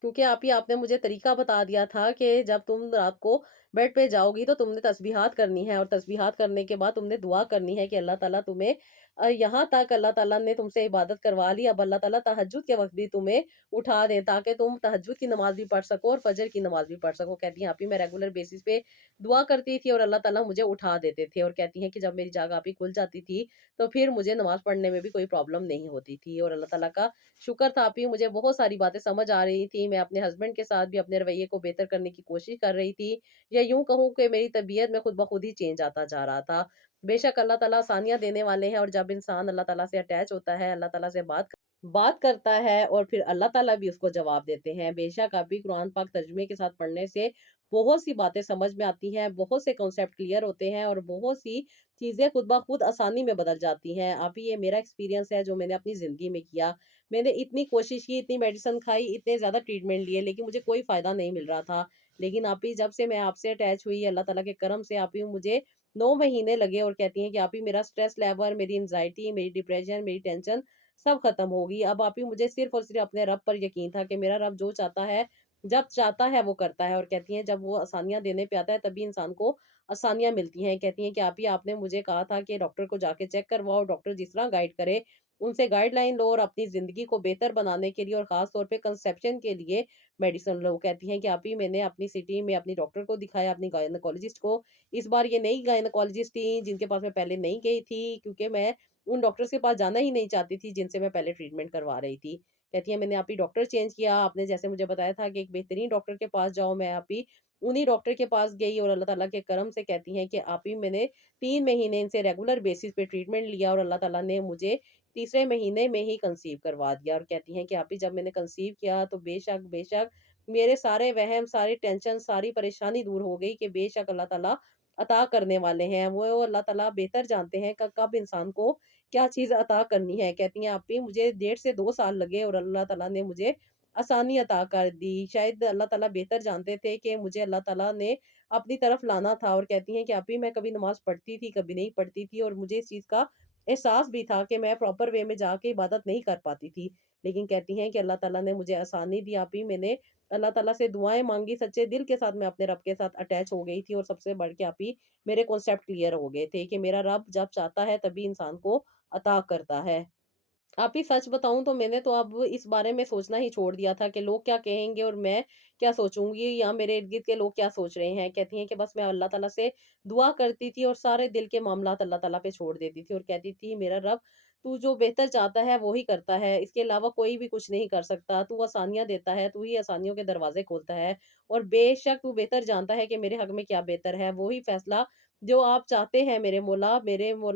क्योंकि आप ही आपने मुझे तरीका बता दिया था कि जब तुम रात को बेड पे जाओगी तो तुमने तस्बीहात करनी है, और तस्बीहात करने के बाद तुमने दुआ करनी है कि अल्लाह ताला तुम्हें यहाँ तक अल्लाह ताला ने तुमसे इबादत करवा ली, अब अल्लाह ताला तहज्जुद के वक़्त भी तुम्हें उठा दें, ताकि तुम तहज्जुद की नमाज़ भी पढ़ सको और फजर की नमाज़ भी पढ़ सको। कहती हैं आप ही मैं रेगुलर बेसिस पे दुआ करती थी और अल्लाह ताला मुझे उठा देते थे, और कहती हैं कि जब मेरी जाग आप ही खुल जाती थी, तो फिर मुझे नमाज़ पढ़ने में भी कोई प्रॉब्लम नहीं होती थी, और अल्लाह ताला का शुक्र था आप ही मुझे बहुत सारी बातें समझ आ रही थी। मैं अपने हस्बैंड के साथ भी अपने रवैये को बेहतर करने की कोशिश कर रही थी, या यूँ कहूँ कि मेरी तबीयत में खुद ब खुद ही चेंज आता जा रहा था। बेशक अल्लाह ताला आसानियाँ देने वाले हैं, और जब इंसान अल्लाह ताला से अटैच होता है, अल्लाह ताला से बात करता है, और फिर अल्लाह ताला भी उसको जवाब देते हैं। बेशक आप भी कुरान पाक तर्जुमे के साथ पढ़ने से बहुत सी बातें समझ में आती हैं, बहुत से कॉन्सेप्ट क्लियर होते हैं, और बहुत सी चीज़ें खुद ब खुद आसानी में बदल जाती हैं। आप ही ये मेरा एक्सपीरियंस है जो मैंने अपनी ज़िंदगी में किया। मैंने इतनी कोशिश की, इतनी मेडिसिन खाई, इतने ज़्यादा ट्रीटमेंट लिए, लेकिन मुझे कोई फ़ायदा नहीं मिल रहा था। लेकिन आप ही जब से मैं आपसे अटैच हुई, अल्लाह ताला के करम से आप ही मुझे 9 महीने लगे, और कहती हैं कि आप ही मेरा स्ट्रेस लेवल, मेरी एंग्ज़ायटी, मेरी डिप्रेशन, मेरी टेंशन सब खत्म होगी। अब आप ही मुझे सिर्फ़ और सिर्फ़ अपने रब पर यकीन था कि मेरा रब जो चाहता है, जब चाहता है वो करता है, और कहती हैं जब वो आसानियाँ देने पे आता है तभी इंसान को आसानियाँ मिलती हैं। कहती हैं कि आप ही आपने मुझे कहा था कि डॉक्टर को जाके चेक करवाओ, डॉक्टर जिस तरह गाइड करे उनसे गाइडलाइन लो, और अपनी ज़िंदगी को बेहतर बनाने के लिए और ख़ास तौर पे कंसेप्शन के लिए मेडिसिन लो। कहती हैं कि आप ही मैंने अपनी सिटी में अपनी डॉक्टर को दिखाया, अपनी गायनेकोलॉजिस्ट को। इस बार ये नई गायनेकोलॉजिस्ट थी जिनके पास मैं पहले नहीं गई थी, क्योंकि मैं उन डॉक्टर्स के पास जाना ही नहीं चाहती थी जिनसे मैं पहले ट्रीटमेंट करवा रही थी। कहती है मैंने आप ही डॉक्टर चेंज किया, आपने जैसे मुझे बताया था कि एक बेहतरीन डॉक्टर के पास जाओ, मैं आप ही उन्हीं डॉक्टर के पास गई, और अल्लाह ताला के करम से कहती हैं कि आप ही मैंने 3 महीने इनसे रेगुलर बेसिस पे ट्रीटमेंट लिया, और अल्लाह ताला ने मुझे तीसरे महीने में ही कंसीव करवा दिया। और कहती हैं कि आप ही जब मैंने कंसीव किया तो बेशक बेशक मेरे सारे वहम, सारी टेंशन, सारी परेशानी दूर हो गई, कि बेशक अल्लाह ताला अता करने वाले हैं। वो अल्लाह ताला बेहतर जानते हैं कब इंसान को क्या चीज़ अता करनी है। कहती हैं आप भी मुझे 1.5 से 2 साल लगे, और अल्लाह ताला ने मुझे आसानी अता कर दी। शायद अल्लाह ताला बेहतर जानते थे कि मुझे अल्लाह ताला ने अपनी तरफ लाना था, और कहती हैं कि आप ही मैं कभी नमाज़ पढ़ती थी, कभी नहीं पढ़ती थी, और मुझे इस चीज़ का एहसास भी था कि मैं प्रॉपर वे में जाके इबादत नहीं कर पाती थी। लेकिन कहती हैं कि अल्लाह ताला ने मुझे आसानी दी। आप ही मैंने अल्लाह ताला से दुआएँ माँगी, सच्चे दिल के साथ मैं अपने रब के साथ अटैच हो गई थी, और सबसे बढ़ के आप ही मेरे कॉन्सेप्ट क्लियर हो गए थे कि मेरा रब जब चाहता है तभी इंसान को अता करता है। आप ही सच बताऊँ तो मैंने तो अब इस बारे में सोचना ही छोड़ दिया था कि लोग क्या कहेंगे और मैं क्या सोचूँगी, या मेरे इर्द-गिर्द के लोग क्या सोच रहे हैं। कहती हैं कि बस मैं अल्लाह ताला से दुआ करती थी, और सारे दिल के मामलात अल्लाह ताला पे छोड़ देती थी, और कहती थी मेरा रब तू जो बेहतर चाहता है वो ही करता है, इसके अलावा कोई भी कुछ नहीं कर सकता। तू आसानियाँ देता है, तू ही आसानियों के दरवाज़े खोलता है, और बेशक तू बेहतर जानता है कि मेरे हक़ में क्या बेहतर है। वो ही फ़ैसला जो आप चाहते हैं मेरे मौला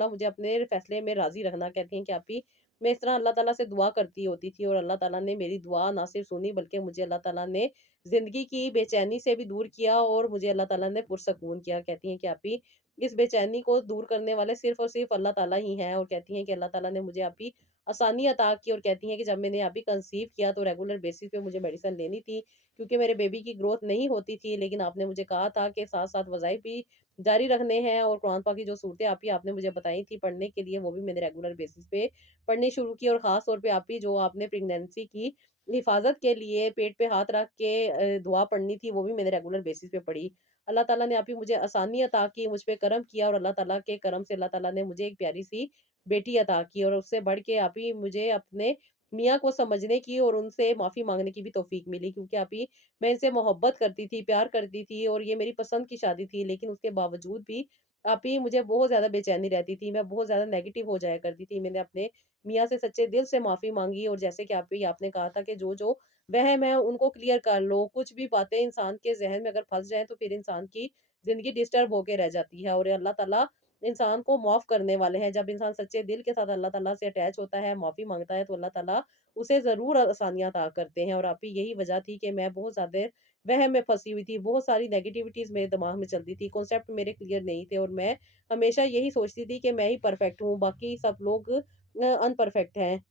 मुझे अपने फ़ैसले में राज़ी रखना। कहती हैं कि आप ही मैं इस तरह अल्लाह ताला से दुआ करती होती थी, और अल्लाह ताला ने मेरी दुआ ना सिर्फ़ सुनी, बल्कि मुझे अल्लाह ताला ने ज़िंदगी की बेचैनी से भी दूर किया, और मुझे अल्लाह ताला ने पुरसकून किया। कहती हैं कि आप ही इस बेचैनी को दूर करने वाले सिर्फ़ और सिर्फ़ अल्लाह ताला ही हैं, और कहती हैं कि अल्लाह ताला ने मुझे आप ही आसानी अता की, और कहती हैं कि जब मैंने अभी कंसीव किया तो रेगुलर बेसिस पे मुझे मेडिसिन लेनी थी, क्योंकि मेरे बेबी की ग्रोथ नहीं होती थी। लेकिन आपने मुझे कहा था कि साथ-साथ वज़ाइफ़ भी जारी रखने हैं, और कुरान पाक की जो सूरतें आप ही आपने मुझे बताई थी पढ़ने के लिए, वो भी मैंने रेगुलर बेसिस पे पढ़नी शुरू की, और ख़ास तौर पे आप ही जो आपने प्रेगनेंसी की हिफ़ाज़त के लिए पेट पे हाथ रख के दुआ पढ़नी थी, वो भी मैंने रेगुलर बेसिस पे पढ़ी। अल्लाह ताला ने आप ही मुझे आसानी अता की, मुझ पे करम किया, और अल्लाह ताला के करम से अल्लाह ताला ने मुझे एक प्यारी-सी बेटी अता की, और उससे बढ़ के आप ही मुझे अपने मियाँ को समझने की और उनसे माफ़ी माँगने की भी तौफ़ीक मिली, क्योंकि आप ही मैं इनसे मोहब्बत करती थी, प्यार करती थी, और ये मेरी पसंद की शादी थी। लेकिन उसके बावजूद भी आप ही मुझे बहुत ज़्यादा बेचैनी रहती थी, मैं बहुत ज़्यादा नेगेटिव हो जाया करती थी। मैंने अपने मियाँ से सच्चे दिल से माफ़ी माँगी, और जैसे कि आप ही आपने कहा था कि जो-जो वहम है उनको क्लियर कर लो। कुछ भी बातें इंसान के ज़हन में अगर फँस जाएँ तो फिर इंसान की ज़िंदगी डिस्टर्ब होके रह जाती है, और अल्लाह ताला इंसान को माफ़ करने वाले हैं। जब इंसान सच्चे दिल के साथ अल्लाह ताला से अटैच होता है, माफ़ी माँगता है, तो अल्लाह ताला उसे ज़रूर आसानियाँ अता करते हैं। और आप ही यही वजह थी कि मैं बहुत ज़्यादा वहम में फँसी हुई थी, बहुत सारी नेगेटिविटीज़ मेरे दिमाग में चलती थी, कॉन्सेप्ट मेरे क्लियर नहीं थे, और मैं हमेशा यही सोचती थी कि मैं ही परफेक्ट हूँ, बाकी सब लोग अनपरफेक्ट हैं।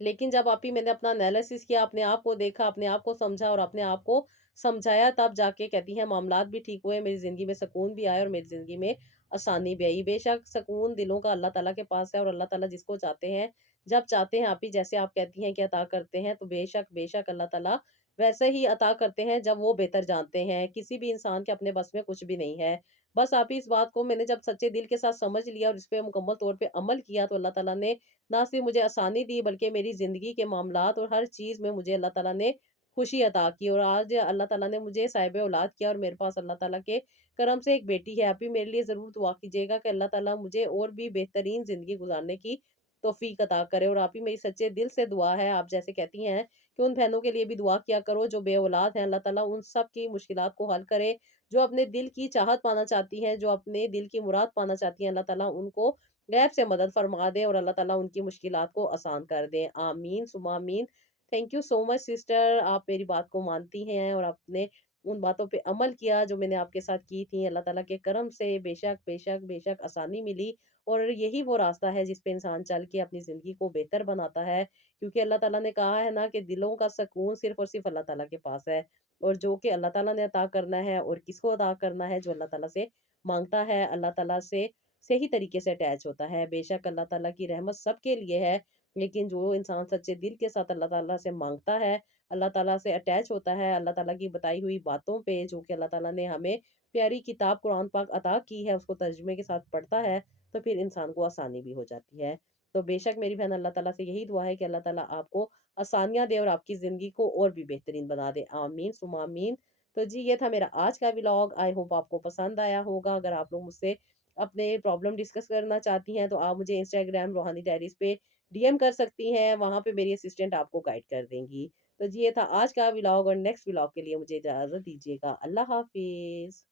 लेकिन जब आप ही मैंने अपना एनालिसिस किया, अपने आप को देखा, अपने आप को समझा और अपने आप को समझाया, तब जाके कहती हैं मामलात भी ठीक हुए, मेरी ज़िंदगी में सुकून भी आया, और मेरी ज़िंदगी में आसानी भी आई। बेशक सुकून दिलों का अल्लाह ताला के पास है, और अल्लाह ताला जिसको चाहते हैं, जब चाहते हैं आप ही जैसे आप कहती हैं कि अता करते हैं, तो बेशक, बेशक अल्लाह ताला ویسے ہی عطا کرتے ہیں جب وہ بہتر جانتے ہیں۔ کسی بھی انسان کے اپنے بس میں کچھ بھی نہیں ہے۔ بس آپ ہی اس بات کو میں نے جب سچے دل کے ساتھ سمجھ لیا اور اس پہ مکمل طور پہ عمل کیا، تو اللہ تعالیٰ نے نہ صرف مجھے آسانی دی، بلکہ میری زندگی کے معاملات اور ہر چیز میں مجھے اللہ تعالیٰ نے خوشی عطا کی، اور آج اللہ تعالیٰ نے مجھے صاحب اولاد کیا، اور میرے پاس اللہ تعالیٰ کے کرم سے ایک بیٹی ہے۔ آپ بھی میرے لیے ضرور دعا کیجیے گا کہ اللہ تعالیٰ مجھے اور بھی بہترین زندگی گزارنے کی توفیق عطا کرے، اور آپ ہی میری سچے دل سے دعا ہے، آپ جیسے کہتی ہیں کہ ان بہنوں کے لیے بھی دعا کیا کرو جو بے اولاد ہیں، اللہ تعالیٰ ان سب کی مشکلات کو حل کرے، جو اپنے دل کی چاہت پانا چاہتی ہیں، جو اپنے دل کی مراد پانا چاہتی ہیں، اللہ تعالیٰ ان کو غیب سے مدد فرما دے، اور اللہ تعالیٰ ان کی مشکلات کو آسان کر دے۔ آمین ثم آمین۔ Thank you so much sister, آپ میری بات کو مانتی ہیں اور آپ نے ان باتوں پہ عمل کیا جو میں نے آپ کے ساتھ کی تھی۔ اللہ تعالیٰ کے کرم سے بے شک بے شک بے شک آسانی ملی، اور یہی وہ راستہ ہے جس پہ انسان چل کے اپنی زندگی کو بہتر بناتا ہے، کیونکہ اللہ تعالیٰ نے کہا ہے نا کہ دلوں کا سکون صرف اور صرف اللہ تعالیٰ کے پاس ہے، اور جو کہ اللہ تعالیٰ نے عطا کرنا ہے، اور کس کو عطا کرنا ہے؟ جو اللہ تعالیٰ سے مانگتا ہے، اللہ تعالیٰ سے صحیح طریقے سے اٹیچ ہوتا ہے۔ بے شک اللہ تعالیٰ کی رحمت سب کے لیے ہے، لیکن جو انسان سچے دل کے ساتھ اللہ تعالیٰ سے مانگتا ہے، اللہ تعالیٰ سے اٹیچ ہوتا ہے، اللہ تعالیٰ کی بتائی ہوئی باتوں پہ جو کہ اللہ تعالیٰ نے ہمیں پیاری کتاب قرآن پاک عطا کی ہے، اس کو ترجمے کے ساتھ پڑھتا ہے، تو پھر انسان کو آسانی بھی ہو جاتی ہے۔ تو بے شک میری بہن، اللہ تعالیٰ سے یہی دعا ہے کہ اللہ تعالیٰ آپ کو آسانیاں دے اور آپ کی زندگی کو اور بھی بہترین بنا دے۔ آمین ثم آمین۔ تو جی یہ تھا میرا آج کا ولاگ، آئی ہوپ آپ کو پسند آیا ہوگا۔ اگر آپ لوگ مجھ سے اپنے پرابلم ڈسکس کرنا چاہتی ہیں تو آپ مجھے انسٹاگرام روحانی ڈائریز پہ ڈی ایم کر سکتی ہیں، وہاں پہ میری اسسٹنٹ آپ کو گائیڈ کر دیں گی۔ تو جی یہ تھا آج کا ولاگ، اور نیکسٹ ولاگ کے لیے مجھے اجازت دیجیے گا۔ اللہ حافظ۔